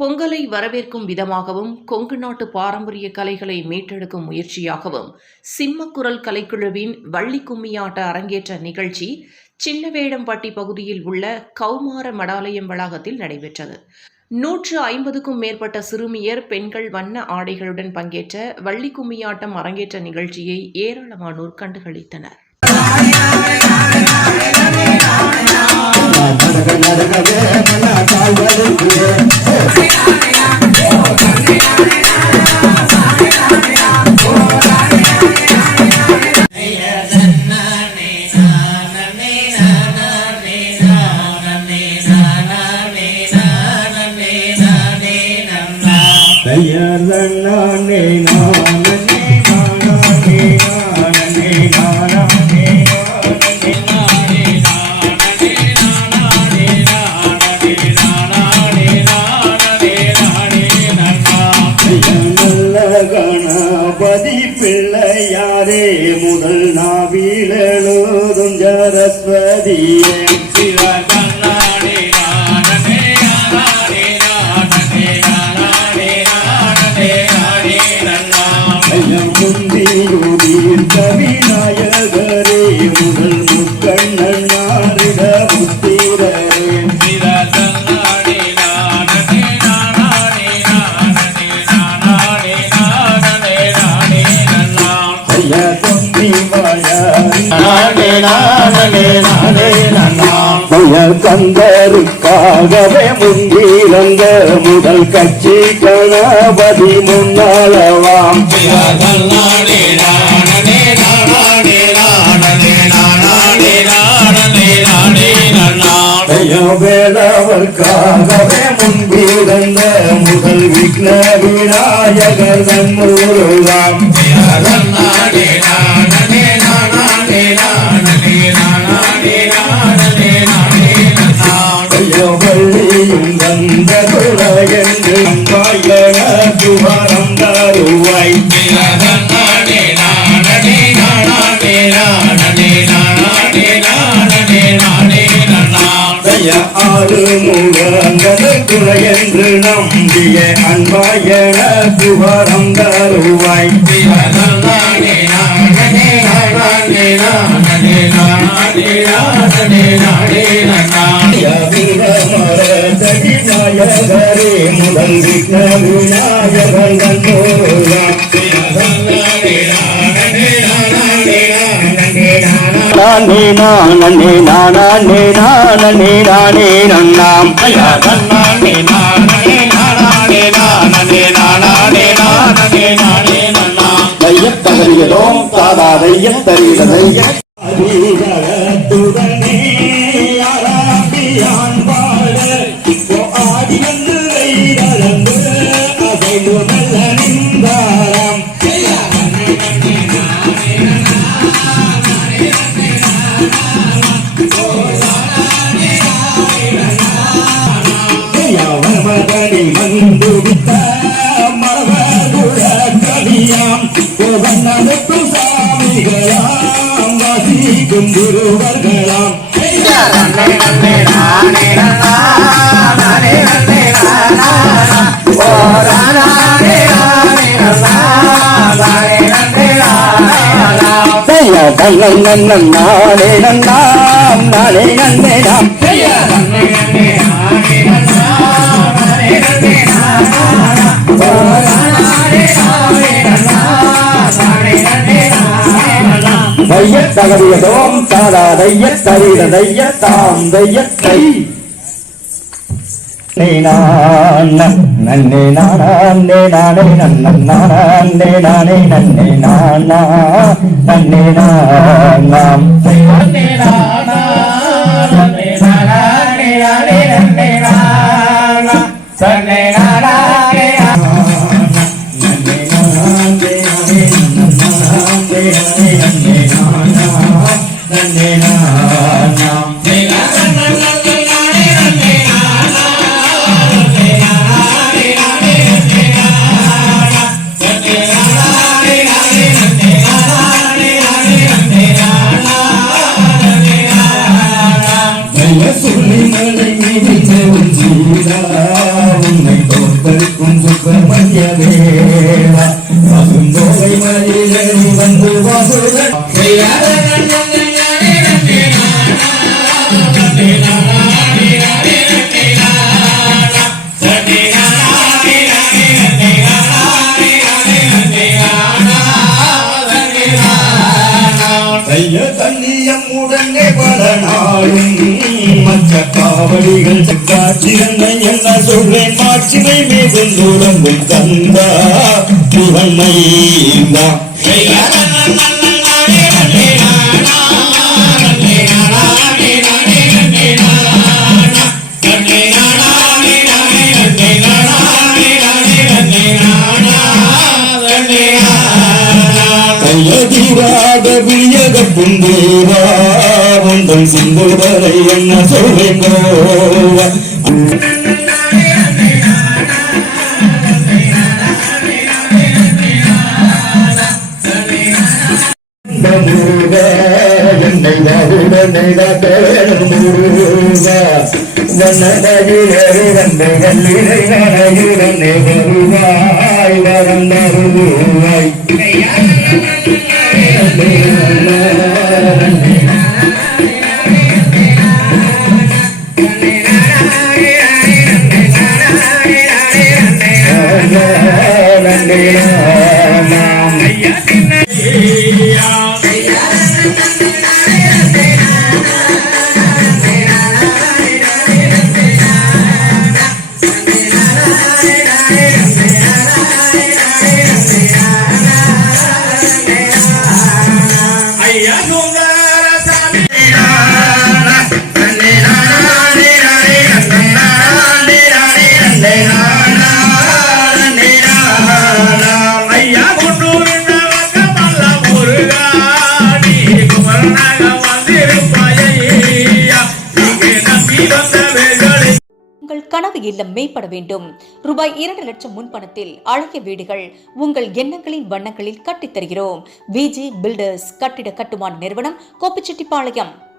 பொங்கலை வரவேற்கும் விதமாகவும் கொங்கு நாட்டு பாரம்பரிய கலைகளை மீட்டெடுக்கும் முயற்சியாகவும் சிம்மக்குரல் கலைக்குழுவின் வள்ளி கும்மியாட்ட அரங்கேற்ற நிகழ்ச்சி சின்னவேடம்பட்டி பகுதியில் உள்ள கௌமார மடாலயம் வளாகத்தில் நடைபெற்றது. நூற்று ஐம்பதுக்கும் மேற்பட்ட சிறுமியர் பெண்கள் வண்ண ஆடைகளுடன் பங்கேற்ற வள்ளி கும்மியாட்டம் அரங்கேற்ற நிகழ்ச்சியை ஏராளமானோர் கண்டுகளித்தனர். நடக கவிநாயகரே முதல் முக்கண்ணன் நாரிட முத்திரே ஐயா தொந்தி புயல் கந்தருக்காகவே முன்னிறந்த முதல் கட்சி கணபதி முன்னாளவாம். வேளவர்க்காகவே முன்பிறந்த முதல் விக்ன விநாயகர் முருகாம் ஆறு என்று நம்பிய அன்பாயன துவாரம் தருவாய் முதல் விநாயகன் நானே நானே நானே நானே நானே நன்னாம். தையத்தகரியதோம் தாதா தையத்தறியதை அதிகத்துடனே நாம் கவியாம் வண்ணமைக்கும் சாமிகளாம் வாசிக்கும் குருவர்களாம் நானே நன்னாம் நானே நன்னே தைய தகரியதோம் தாடா தைய தரீர தைய தாம் தைய தை நன்னே நானே நானே நன்னே நானே நானே நன்னே நானா நன்னே நாம் நன்னே உன்னை தோற்கடிக்கும் சுப்பிரமணிய வேவா பசுந்தோலை மனிதன் வந்து வாசுதன். மற்ற காவடிகள் காட்சியன்னை என்ன சொல்வேன்? மாட்சிமை மிகுந்துடம்பும் தந்தா புகழ்மைந்தா கையதிராத வியக புந்தேவா நான் சிந்துதலை என்ன சொல்வேன் கோவா என்னை வந்த நனையுடனே வருவாய் வரந்தருவாய் I don't. இல்லம் மேம்பட வேண்டும். ரூபாய் இரண்டு லட்சம் முன்பணத்தில் அழகிய வீடுகள் உங்கள் எண்ணங்களின் வண்ணங்களில் கட்டித் தருகிறோம் விஜி பில்டர்ஸ் கட்டிட கட்டுமான நிறுவனம் கோபிச்செட்டிப்பாளையம்.